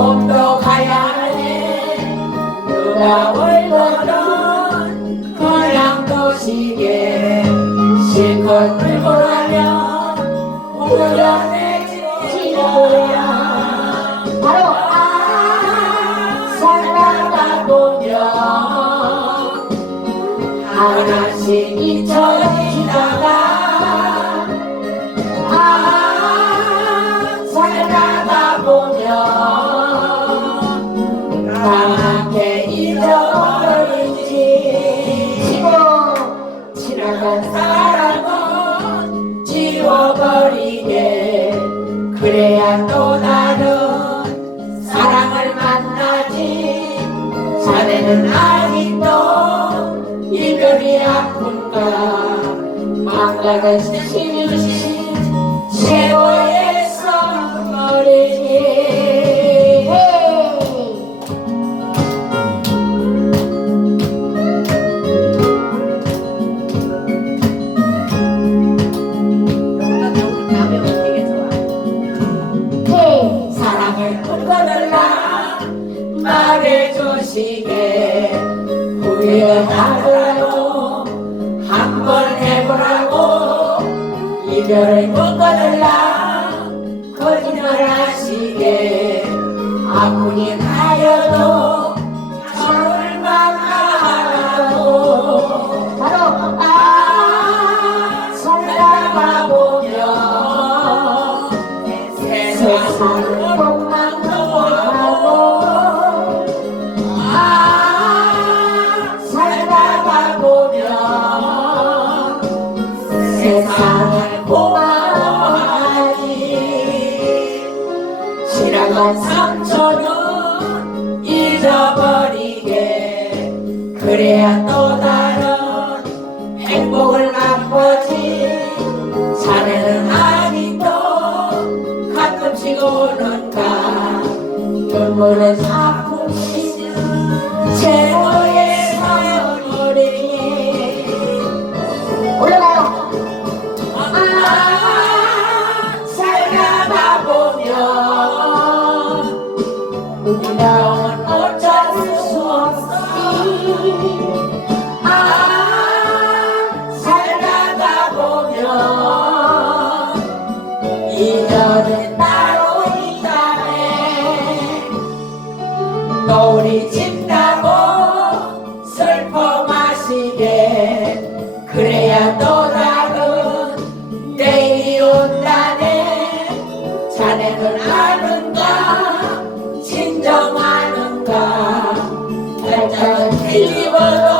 몸도 가야 해 누가 울고는 고향도 시계 실컷 들고 가면 우연해 지도야. 바로 아 살아가 보면 하나씩 잊혀지다가 나한테 잊어버리지. 지고 지나간 사랑은 지워버리게. 그래야 또 다른 사랑을 만나지. 자네는 아직도 이별이 아픈가. 망각은 스치듯이 세월 말해 주시게. 후회하더라도 한 번 해보라고 이별을 묶어달라. 거짓말 하시게. 아프게 지나간 상처는 잊어버리게. 그래야 또 다른 행복을 맛보지. 자네는 아직도 가끔씩 오는가. 눈물은 아 Now one more time to swan Співано